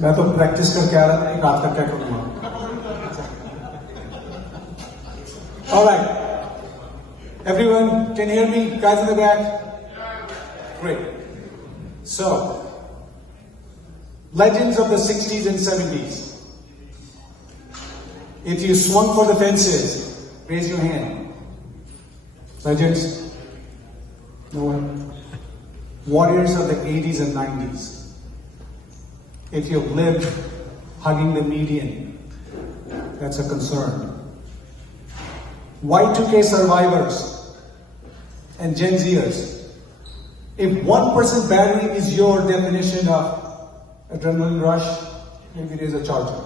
मैं तो प्रैक्टिस करके आ रहा था, एक रात का क्या करूंगा. All right. Everyone, can you hear me? Guys in the back? Great. So, legends of the 60s and 70s. If you swung for the fences, raise your hand. Legends? No one? Warriors of the 80s and 90s. If you've lived hugging the median, that's a concern. Y2K survivors and Gen Zers. If 1% battery is your definition of adrenaline rush, maybe it is a charger.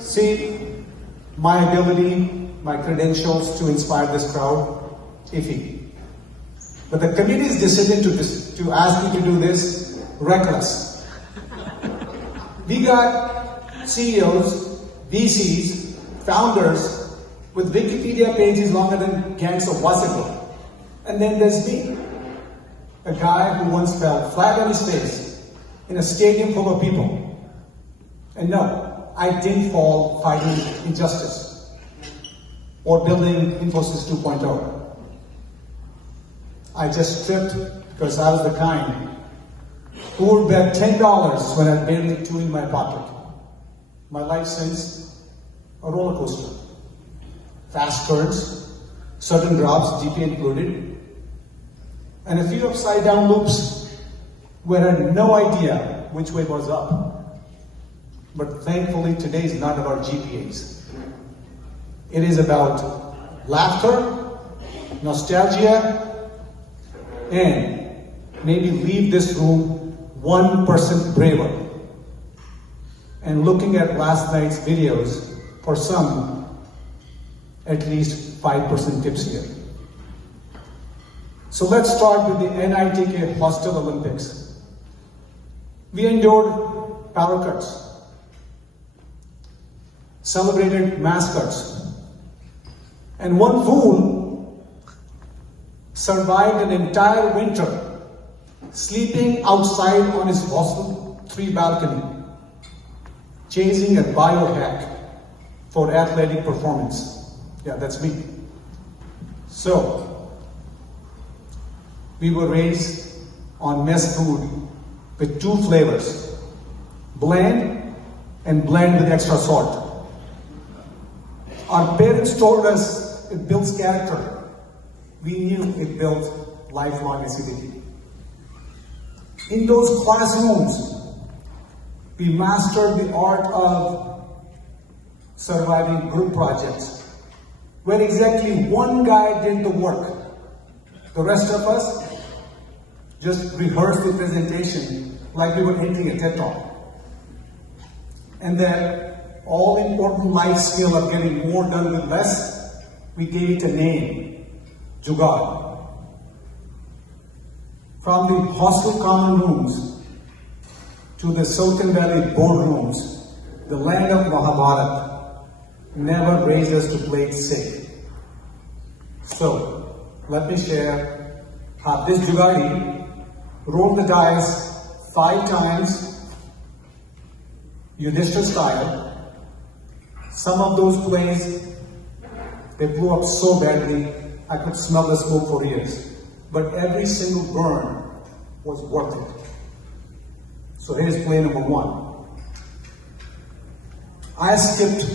See, my ability, my credentials to inspire this crowd, iffy. But the committee's decision to ask me to do this, reckless. We got CEOs, VCs, founders with Wikipedia pages longer than gangs of Wassego. And then there's me, a guy who once fell flat on his face in a stadium full of people. And no, I didn't fall fighting injustice or building Infosys 2.0. I just stripped because I was the kind who would bet $10 when I had barely $2 in my pocket. My life since a roller coaster. Fast turns, sudden drops, GP included, and a few upside down loops where I had no idea which way was up. But thankfully today is not about GPAs. It is about laughter, nostalgia, and maybe leave this room 1% braver. And looking at last night's videos, for some, at least 5% tips here. So let's start with the NITK Hostel Olympics. We endured power cuts, celebrated mass cuts, and one fool survived an entire winter sleeping outside on his hostel 3 balcony, chasing a biohack for athletic performance. Yeah, that's me. So, we were raised on mess food with 2 flavors, bland and blend with extra salt. Our parents told us it builds character. We knew it built lifelong acidity. In those classrooms, we mastered the art of surviving group projects, where exactly one guy did the work. The rest of us just rehearsed the presentation like we were entering a TED Talk. And that all-important life skill of getting more done with less, we gave it a name, Jugaad. From the hostel common rooms to the Silicon Valley boardrooms, the land of Mahabharata never raised us to play it safe. So, let me share how this Jugaadi rolled the dice 5 times, Yudhishthir style. Some of those plays, they blew up so badly, I could smell the smoke for years. But every single burn was worth it. So here's play number 1. I skipped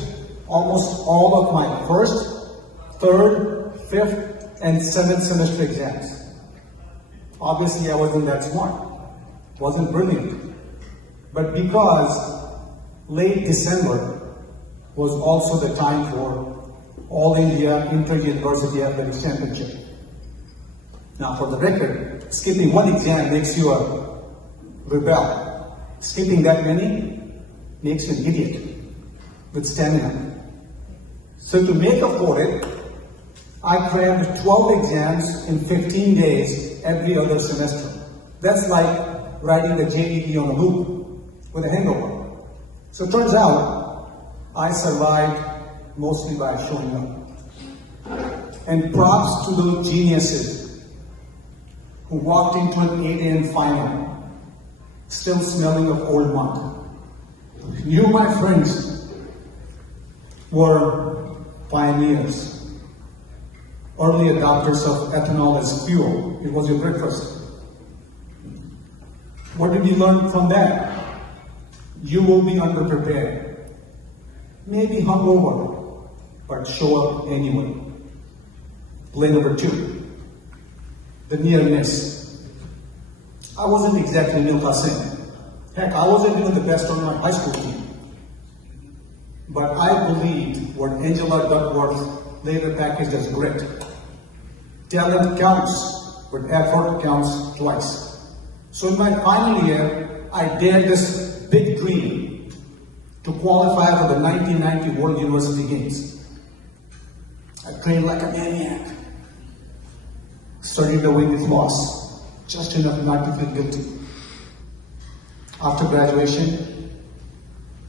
almost all of my first, third, fifth, and 7th semester exams. Obviously, I wasn't that smart, wasn't brilliant. But because late December was also the time for All India Inter-University Athletics Championship. Now, for the record, skipping one exam makes you a rebel. Skipping that many makes you an idiot with stamina. So to make up for it, I crammed 12 exams in 15 days every other semester. That's like riding the JEE on a loop with a hangover. So it turns out I survived mostly by showing up. And props to those geniuses who walked into an 8 a.m. final still smelling of old mud. You, my friends, were pioneers, early adopters of ethanol as fuel. It was your breakfast. What did we learn from that? You will be underprepared, maybe hungover, but show up anyway. Play number 2, the near miss. I wasn't exactly Milkha Singh. Heck, I wasn't even the best on my high school team. But I believed what Angela Duckworth later packaged as grit. Talent counts, but effort counts twice. So in my final year, I dared this big dream to qualify for the 1990 World University Games. I trained like a maniac, studied away with loss, just enough not to feel guilty. After graduation,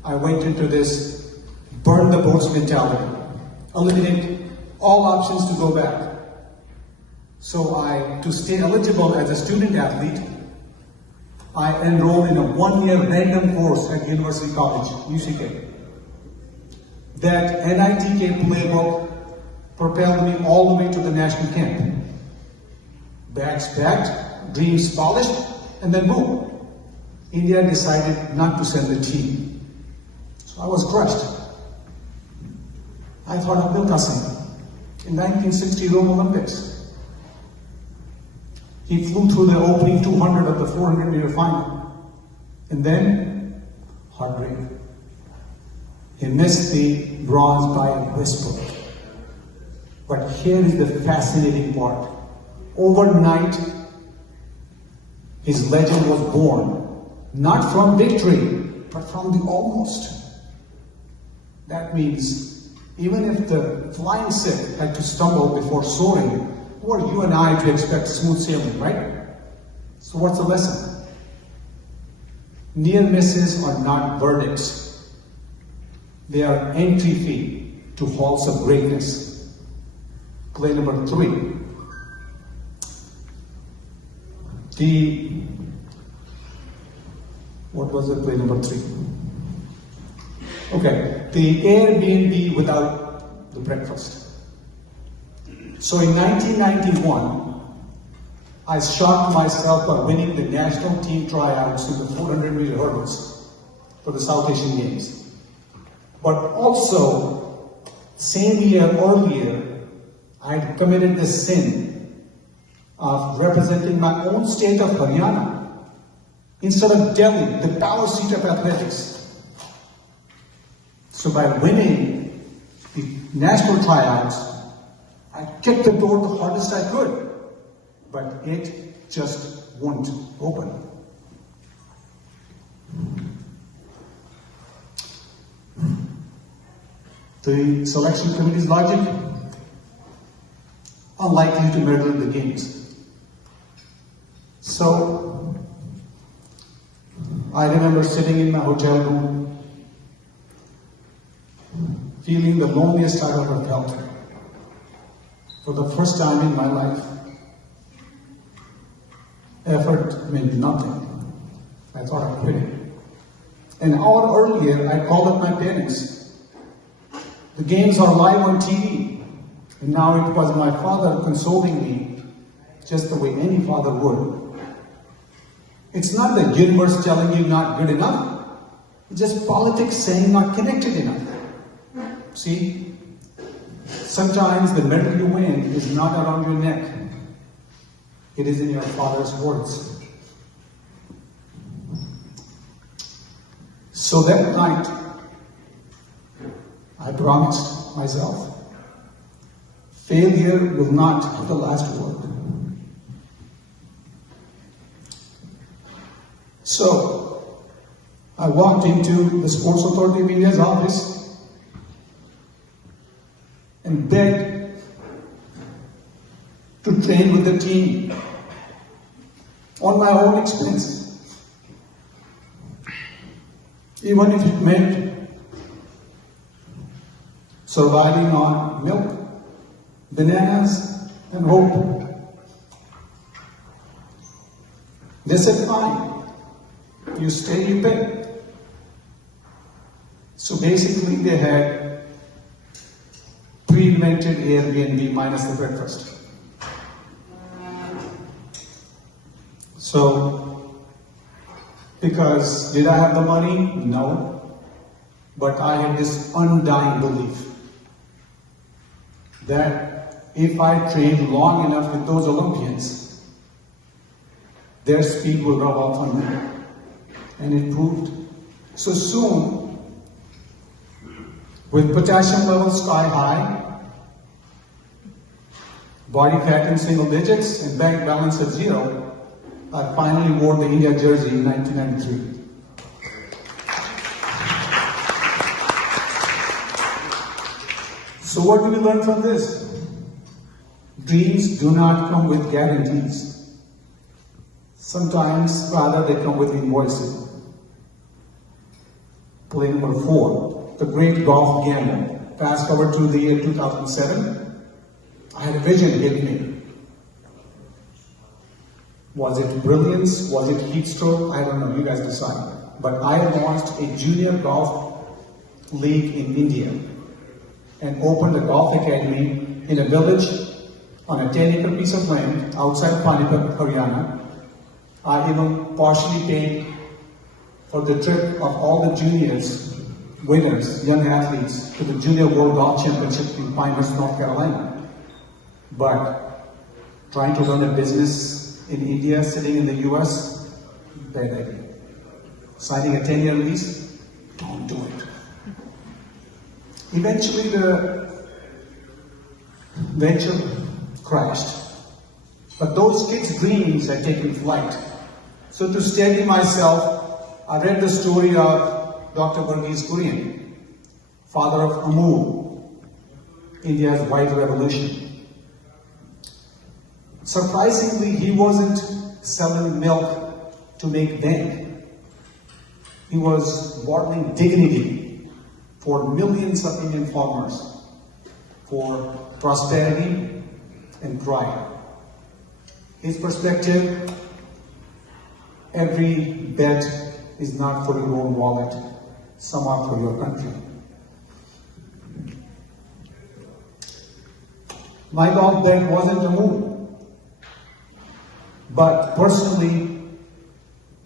I went into this burn the boats mentality, eliminate all options to go back. So to stay eligible as a student athlete, I enrolled in a 1-year random course at University College, UCK. That NITK playbook propelled me all the way to the national camp. Bags packed, dreams polished, and then boom, India decided not to send the team. So I was crushed. I thought of Milkha Singh in 1960 Rome Olympics. He flew through the opening 200 of the 400-meter final. And then, heartbreak. He missed the bronze by a whisper. But here is the fascinating part. Overnight, his legend was born. Not from victory, but from the almost. That means, even if the flying Sikh had to stumble before soaring, who are you and I to expect smooth sailing, right? So what's the lesson? Near misses are not verdicts. They are entry fee to halls of greatness. Play number 3. What was the play number 3? Okay, the Airbnb without the breakfast. So in 1991, I shocked myself by winning the national team tryouts in the 400-meter hurdles for the South Asian Games. But also, same year earlier, I had committed the sin of representing my own state of Haryana instead of Delhi, the power seat of athletics. So by winning the national tryouts, I kicked the door the hardest I could, but it just won't open. The selection committee's logic, unlikely to meddle in the games. So, I remember sitting in my hotel room, feeling the loneliest I've ever felt. For the first time in my life, effort meant nothing. I thought I quit. An hour earlier, I called up my parents. The games are live on TV. And now it was my father consoling me, just the way any father would. It's not the universe telling you not good enough. It's just politics saying not connected enough. See? Sometimes the medal you win is not around your neck. It is in your father's words. So that night, I promised myself, failure will not have the last word. So, I walked into the Sports Authority of India's office and begged to train with the team on my own expense, even if it meant surviving on milk, bananas, and hope. They said, fine, You stay, you pay. So basically they had pre-invented Airbnb minus the breakfast. So, because did I have the money? No. But I had this undying belief that if I trained long enough with those Olympians, their speed will rub off on me. And it proved. So soon, with potassium levels sky high, body fat in single digits, and bank balance at zero, I finally wore the India jersey in 1993. So what do we learn from this? Dreams do not come with guarantees. Sometimes, rather, they come with invoices. Play number 4, the great golf gamble. Fast forward to the year 2007. I had a vision hit me. Was it brilliance? Was it heat stroke? I don't know, you guys decide. But I launched a junior golf league in India and opened a golf academy in a village on a 10-acre piece of land outside Panipat, Haryana. I even partially paid for the trip of all the juniors, winners, young athletes to the Junior World Golf Championship in Pinehurst, North Carolina. But trying to run a business in India, sitting in the US, bad idea. Signing a 10-year lease, don't do it. Eventually the venture crashed. But those kids' dreams had taken flight. So to steady myself, I read the story of Dr. Verghese Kurian, father of Amul, India's white revolution. Surprisingly, he wasn't selling milk to make bank. He was bottling dignity for millions of Indian farmers, for prosperity and pride. His perspective, every bet is not for your own wallet, some are for your country. My golf bet wasn't a move, but personally,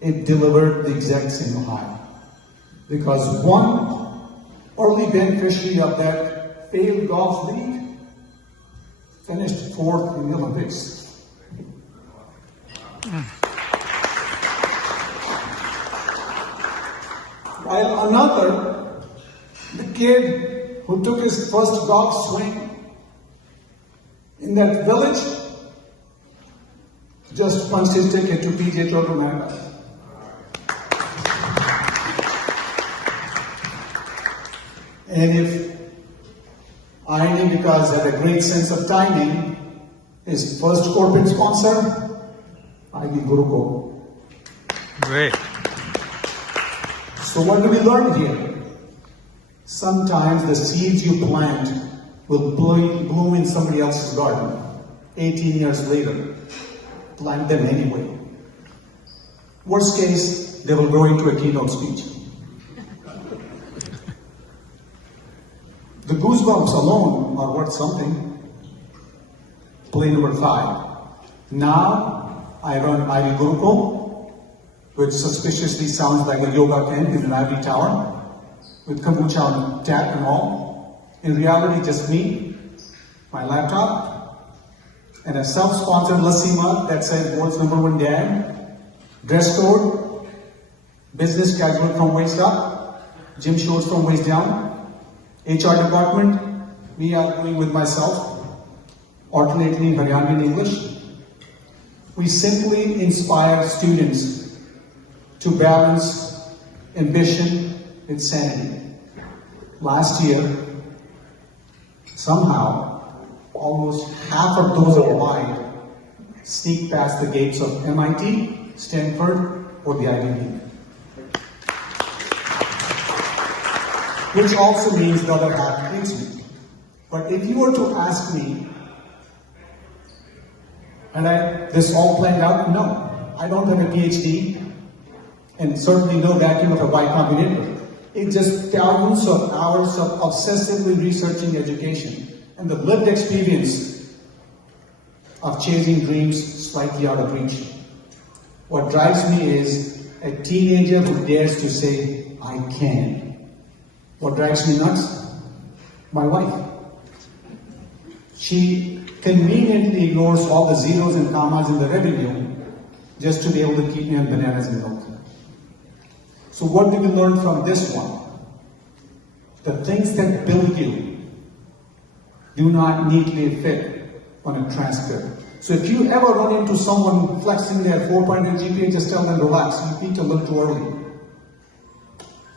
it delivered the exact same high. Because one early beneficiary of that failed golf league finished 4th in the Olympics. While another, the kid who took his first golf swing in that village, just punched his ticket to PGA Tour America. And if irony, because he had a great sense of timing, his first corporate sponsor, IB Guruko. Great. So what do we learn here? Sometimes the seeds you plant will bloom in somebody else's garden. 18 years later, plant them anyway. Worst case, they will grow into a keynote speech. The goosebumps alone are worth something. Play number 5. Now, I run IB Guruko, which suspiciously sounds like a yoga camp in an ivory tower, with kombucha on tap and all. In reality, just me, my laptop, and a self-sponsored lassi mug that says world's #1 dad, dress code, business casual from waist up, gym shorts from waist down, HR department, me arguing with myself, alternately Haryanvi and English. We simply inspire students to balance ambition with sanity. Last year, somehow, almost half of those applied sneak past the gates of MIT, Stanford, or the Ivy League. Which also means the other half hates me. But if you were to ask me, and this all planned out, no, I don't have a PhD. And certainly no vacuum of a Y Combinator. It's just thousands of hours of obsessively researching education and the lived experience of chasing dreams slightly out of reach. What drives me is a teenager who dares to say, I can. What drives me nuts? My wife. She conveniently ignores all the zeros and commas in the revenue just to be able to keep me on bananas and milk. So what do we learn from this one? The things that build you do not neatly fit on a transcript. So if you ever run into someone flexing their 4.0 GPA, just tell them relax, you peaked a little too early.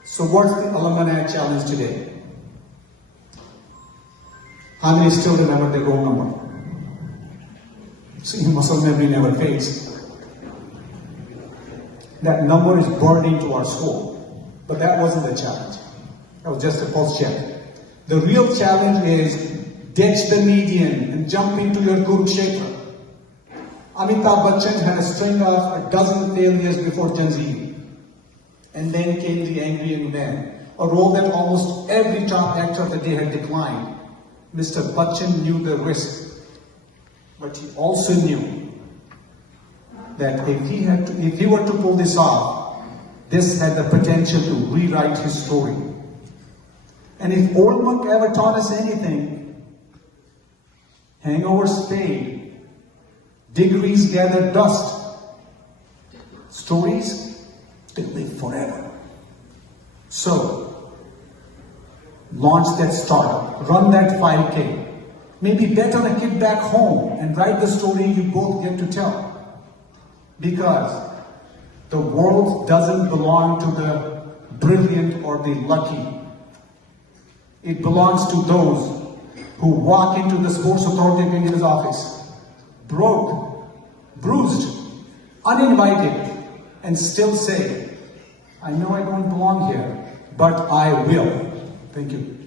So what's the alumni challenge today? How many still remember their roll number? See, muscle memory never fades. That number is burned into our soul. But that wasn't the challenge. That was just a pulse check. The real challenge is ditch the median and jump into your group shaper. Amitabh Bachchan had a string of a dozen failures before Gen Z. And then came the angry young man, a role that almost every top actor of the day had declined. Mr. Bachchan knew the risk, but he also knew that if he were to pull this off, this had the potential to rewrite his story. And if Old Monk ever taught us anything, hangovers fade, degrees gather dust, stories, they live forever. So, launch that startup, run that 5K, maybe bet on a kid back home and write the story you both get to tell. Because the world doesn't belong to the brilliant or the lucky. It belongs to those who walk into the Sports Authority of India's office, broke, bruised, uninvited, and still say, I know I don't belong here, but I will. Thank you.